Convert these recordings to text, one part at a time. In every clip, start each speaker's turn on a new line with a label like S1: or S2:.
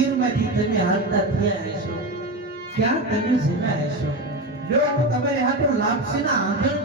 S1: ગીરમાંથી તમે હાલતા થયા હશો. ક્યાં તમે જીવ્યા હશો? જો હું તમારી હાથે લાપસીના આંધણ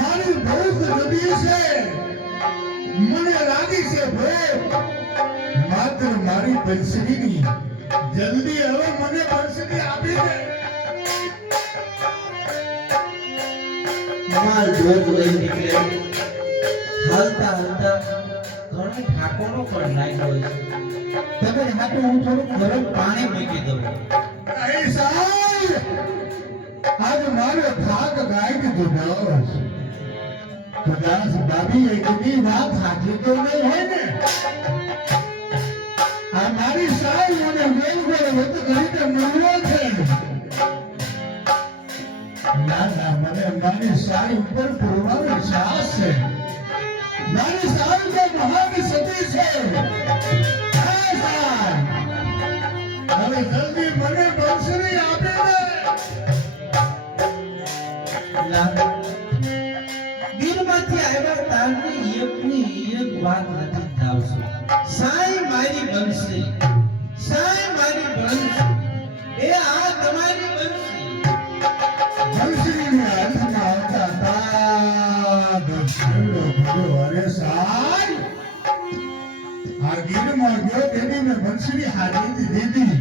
S2: મારી ભૂખ વધી છે. મને લાગી છે ભૂખ. માત્ર મારી બંસરીની જલ્દી હવે મને બંસરી આપી દે.
S1: માર જોત લઈ નીકળે. હાલતા હાલતા ઘણો પણ પણ હોય છે. તમે હાથે હું થોડું ગરમ પાણી મૂકી દઉં.
S2: આજ મારે થાક ગાય દીધો કદાચ દાદી એકની વાત સાચી તો નહીં હોય ને? આ મારી સાહેબ મને મેલ પર વત કરીને મળવો છે. ના ના, મને મારી સાહેબ ઉપર પૂરવાનો સાસ છે. મારી સાહેબ તો મહાન સતી છે. બંસરી
S1: એક વાત નથી ધાવશો મારી બનશે
S2: હારી દીધી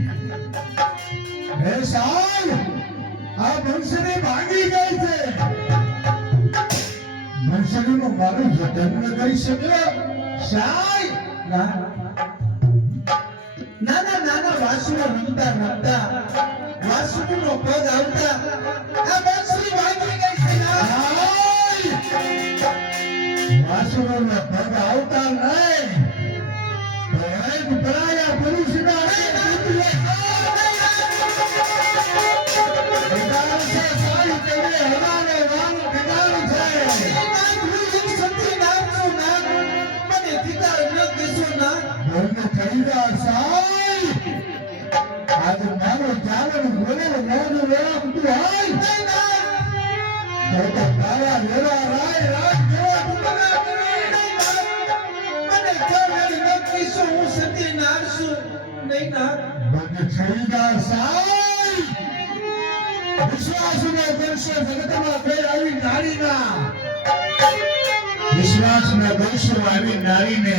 S1: નાના નાના વાસુઓ રમતા રમતા વાસુનો પગ આવતા આ બંસરી ભાગી
S2: આવતા નહીં કરે બંધ થઈ જા સાઈ વિશ્વાસ ના કોઈ આવી નારી ના વિશ્વાસ ને દર્શો આવી નારીને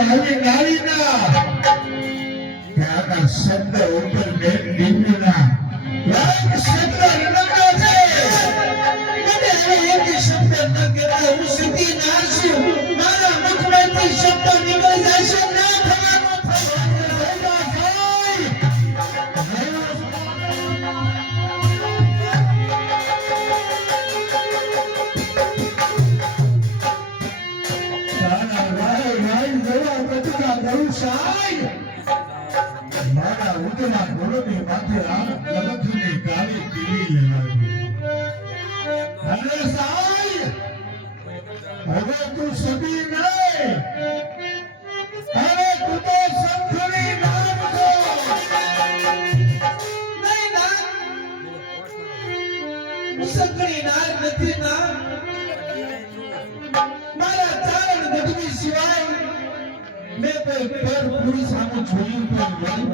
S2: દર્શો આવી ના શબ્દ ઉપર બેન મારા ઉદના ગોળની માથે આ કલખની કાળી પીલી
S1: સામું જોયું પણ નહીં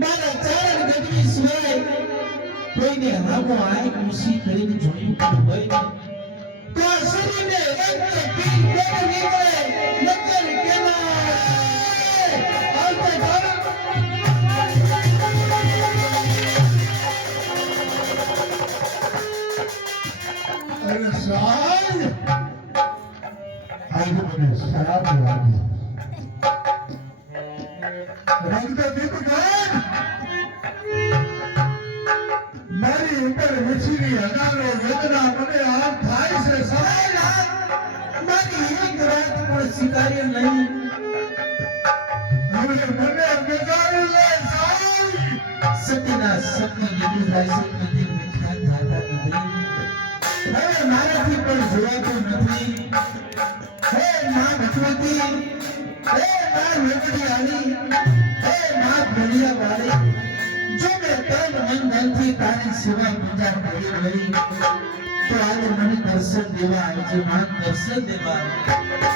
S1: મારા ચારણ ગઢવી સિવાય કોઈને હામો આંખ ઊંચી કરીને જોયું પણ હોય તો શરીરને રક્ત પી કેમ નીકળે નકર કેના આવતા
S2: સાઈ આજે મને શરાબ લાગી છે
S1: કદી થતા નથી હવે મારાથી પણ જોવાતું નથી હે માં ભગવતી હે માં વેગડી હે માં ભણિયા વાળી જો તો આજે મને દર્શન દેવા આવજે માં દર્શન દેવા આવજે.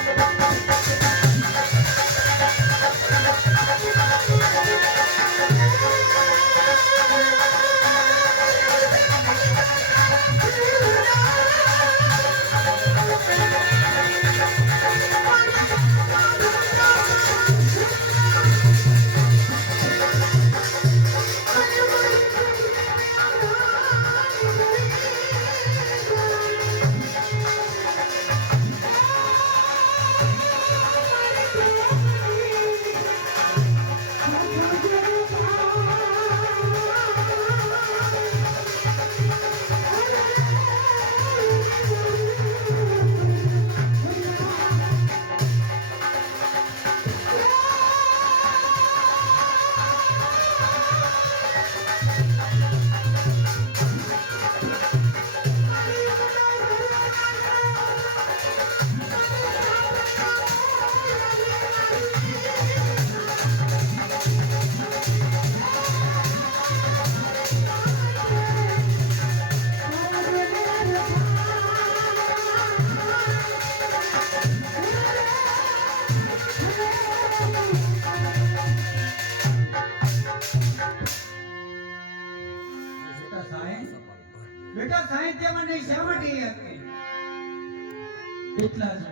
S1: એટલા જ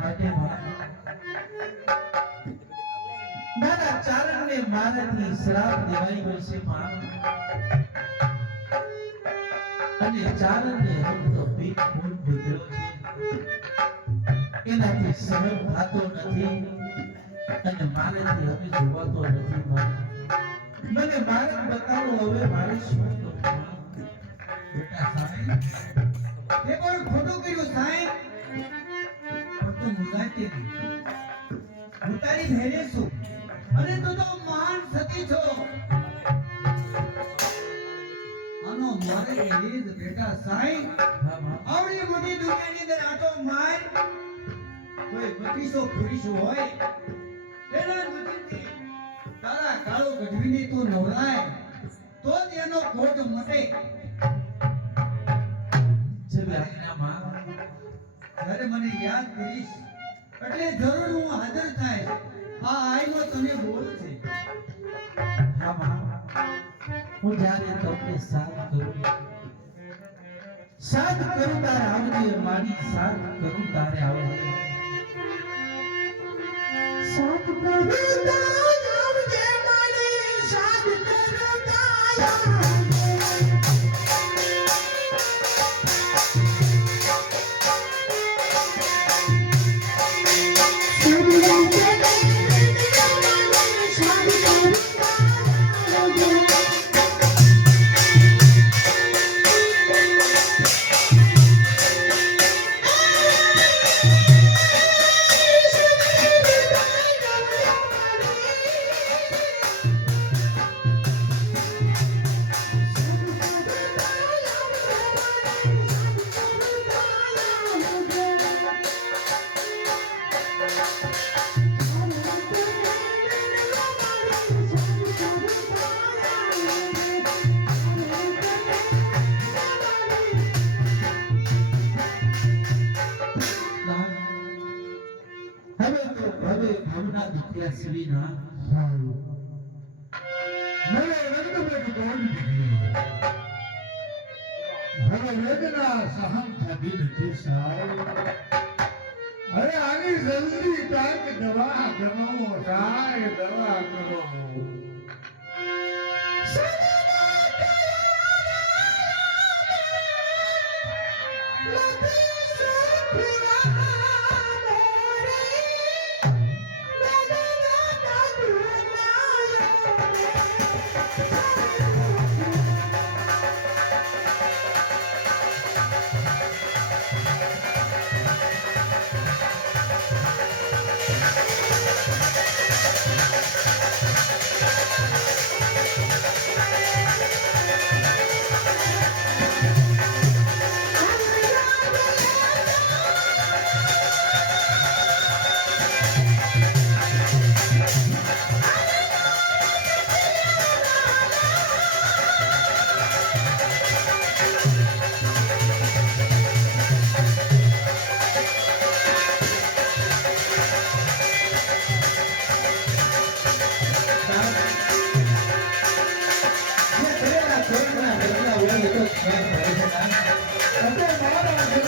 S1: અને જોવાતો નથી મને મારે બતાવો હવે મારે શું
S3: તે કોઈ ખોટું કર્યું સાહેબ? પણ તું મુંજાતી નહીં હું ભેરે છું અને તું તો મહાન સતી છો આનો મારે એ જ બેટા
S1: સાઈ
S3: આવડી મોટી દુનિયાની અંદર આટો માર કોઈ બત્રીસો પુરીશો હોય એના નજીકથી તારા કાળો ગઢવીને તું નવરાય તો જ એનો કોટ મટે જ્યારે યાદ કરીશ. એટલે જરૂર હું હાજર થાય આ આઈનો તને બોલ છે.
S1: હું જ્યારે તમને સાથ કરું. સાથ કરું તારે આવજે, મારી સાથ કરું તારે આવજે.
S4: સાથ કરું તારે આવજે, મારી સાથ કરું તારા
S1: શ્રીના
S2: મને રંગભેદ દોડી દીધી. હવે વેદના સહન થતી નથી સાહેબ અરે આની જલ્દી કાંઈક
S5: Okay, my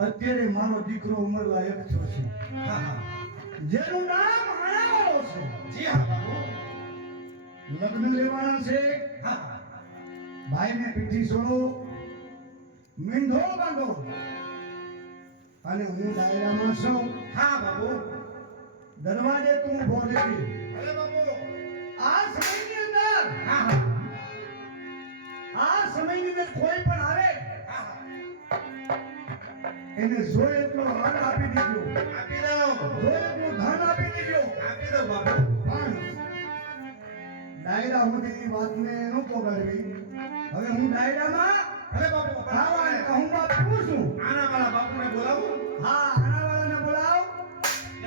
S6: અત્યારે મારો દીકરો ઉંમર લાયક થયો છે જેનું નામ આણાવાળો છે.
S5: જી હા બાબુ
S6: લગ્ન લેવાના છે. ભાઈને પીઠી સોડો. મીંઢો બાંધો. અને હું દાયરામાં છું
S5: હા બાબુ
S6: દરવાજે તું ઊભો રહેજે.
S5: અરે બાબુ
S6: આ સમયની અંદર
S5: હા હા.
S6: આ સમયની અંદર કોઈ પણ આવે એને જોઈએ એટલો ધન આપી દીધો.
S5: આપી દો.
S6: જોઈએ એટલું ધન આપી દીધો.
S5: આપી દો બાપુ.
S6: પણ ડાયરા સુધીની વાતને ન પોગાડવી. હવે હું ડાયરામાં
S5: અરે બાપુ
S6: હા અને હું બાપુ છું
S5: આના વાળા બાપુને બોલાવું?
S6: હા આનાવાળાને બોલાવ.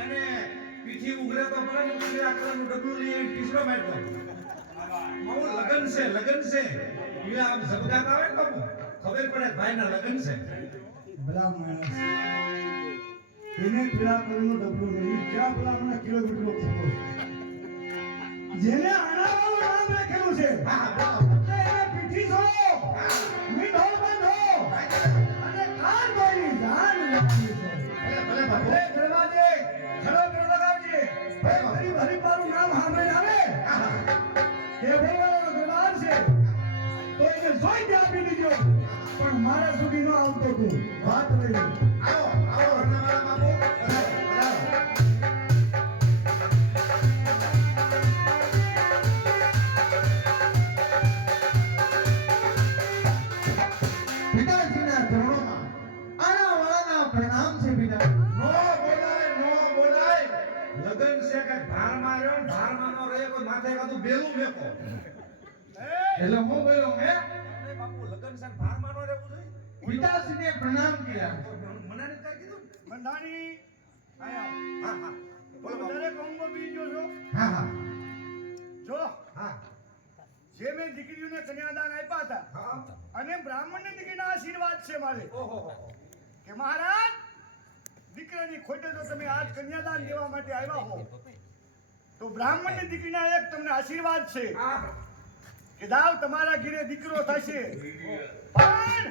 S5: અને પીઠી ઉગરે તો મને ને ઉઘરે આ કલરનું ડગલું લઈ પીસરો મારતો. મારું લગન છે લગન છે. પીળા આમ ઝબકાત આવે બાપુ? ખબર પડે ભાઈના લગન છે.
S6: ભલા માણસ. એને પીળા કલરનું ડબલો નહીં ક્યાં ભલા મને કિલોમીટરો ખોટો જેને આનાવાળું નામ રાખેલું છે એને પીઠી છોડો મીઠો બાંધો અને કાન ધોઈની જાન લેવાની છે.
S5: ભલે ભલે
S6: ભલે. દરવાજે ખડો પેલો લગાવજે ભાઈ પણ મારા સુધી ન આવતો તું. વાત રહી
S5: આવો આવો રણવાળા બાપુ લગન છે કે ભારમાં રહ્યો ભારમાં નો રહ્યો માથે કાતું બેલું મેકો.
S3: પિતાજીને પ્રણામ કર્યા.
S5: મને નથી કાંઈ કીધું?
S6: મંડાણી આયા.
S5: હા હા. બોલો
S6: દરેક અંગો બીજો છો?
S3: હા હા.
S6: જો
S5: હા.
S6: જે મેં દીકરીઓને કન્યાદાન આપ્યા હતા અને બ્રાહ્મણની દીકરીના આશીર્વાદ છે મારે. કે મહારાજ દીકરાની ખોટે જો તમે આજ કન્યાદાન દેવા માટે આવ્યા હો. તો બ્રાહ્મણની દીકરીના એક તમને આશીર્વાદ છે. કે દાવ તમારા ઘીરે દીકરો થશે. પણ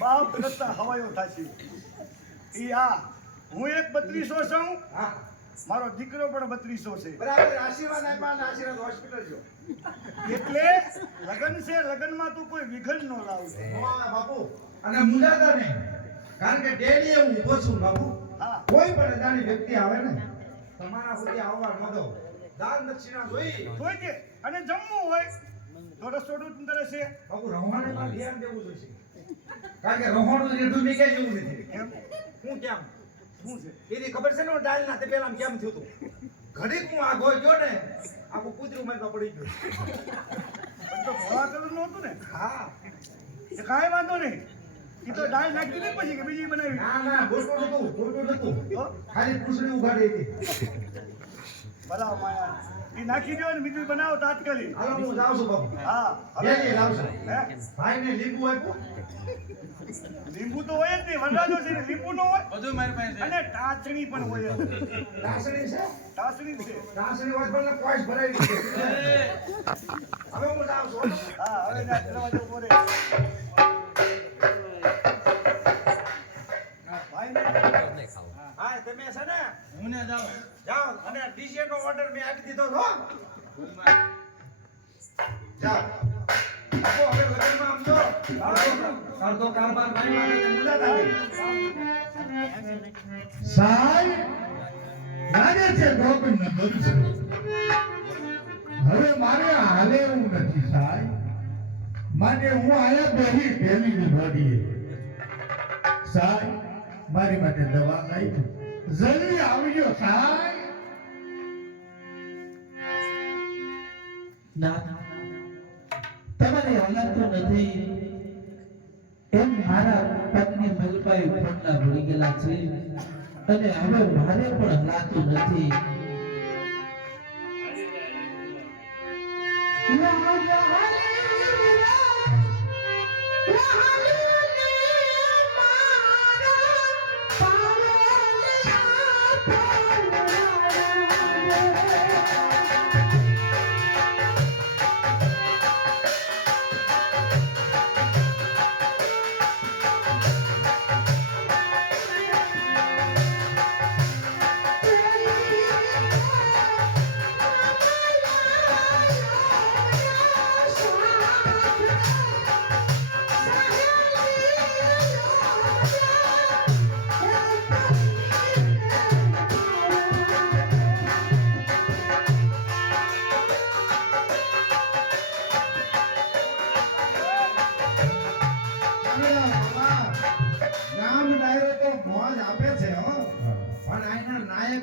S6: બાપ કરતા હવાયો થશે. ઈ આ હું એક બત્રીસો છું
S5: હા.
S6: મારો દીકરો પણ બત્રીસો છે.
S5: બરાબર આશીર્વાદ આપ્યા આશીર્વાદ હોસ્પિટલ જો.
S6: એટલે લગન છે લગનમાં તું કોઈ વિઘન ન
S5: લાવશે બાપુ. અને મુંજાતા નહીં કારણ કે ડેલી હું ઊભો છું બાપુ. કોઈ પણ અજાણી વ્યક્તિ આવે ને તમારા સુધી આવવા ન દો દાન દક્ષિણા જોઈ.
S6: જોઈ કે? અને જમવું હોય. તો રસોડું અંદર છે.
S5: બાપુ રહોણે માં ધ્યાન દેવું જોઈએ કારણ કે રહોણું રેઢું મેં ક્યાં જેવું નથી. હું કેમ?
S6: શું છે?
S5: એની ખબર છે ને ડાલ ના તે પેલા કેમ થયું હતું? ઘડીક હું આ ગોય ગયો ને આખું કૂતરું મારી પડી ગયું.
S6: પણ તો ભોળા કલરનું હતું ને?
S5: હા.
S6: એ કાંઈ વાંધો નહીં. એ તો દાળ નાખી દે પછી કે બીજી બનાવી.
S5: ના ના ખોટું નતું ખોટું નતું. ખાલી પૂછડી ઉગાડી હતી.
S6: ભલા માયા. એ નાખી દો ને બીજું બનાવો તાત્કાલિક.
S5: હાલો હું જાઉં છું બાપુ.
S6: હા
S5: બે દી લાવશો.
S6: હે?
S5: ભાઈ ને લીંબુ આપ્યું.
S6: લીંબુ તો હોય જ નહીં વરરાજો છે ને લીંબુ નો હોય. અને ટાચણી પણ હોય
S5: ટાચણી છે?
S6: ટાચણી છે.
S5: ટાચણી હોય પણ કોઈસ ભરાઈ ગઈ હવે હું જાઉં છું
S6: હા. હવે ના દરવાજો
S5: ઊભો તમે છે ને? હું ને જાઉં. જાઓ અને ડીજે નો ઓર્ડર મેં આપી દીધો છો. જાઓ. આપો હવે લગ્નમાં આમ જો. અડધો કારભાર મારી માટે મુલાકાત
S2: સાહેબ લાગે છે ગોકુળ ને બધું હવે મારે હાલે એવું નથી સાહેબ. માટે હું આયા બેહી પેલી બોડીએ સાહેબ મારી માટે દવા લાવી જલ્દી આવજો સાહેબ
S1: ના તમારી હાલત તો નથી એમ મારા પત્ની મલબાઈ ફોટલા ભળી ગયેલા છે અને હવે મારે પણ હલાતું નથી
S5: નામ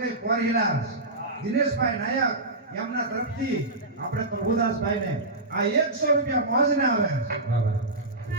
S5: ભાઈ કોરહિલાસ દિનેશભાઈ નાયક એમના તરફથી આપણે પ્રભુદાસભાઈને આ એકસો રૂપિયા મોજને આવે. છે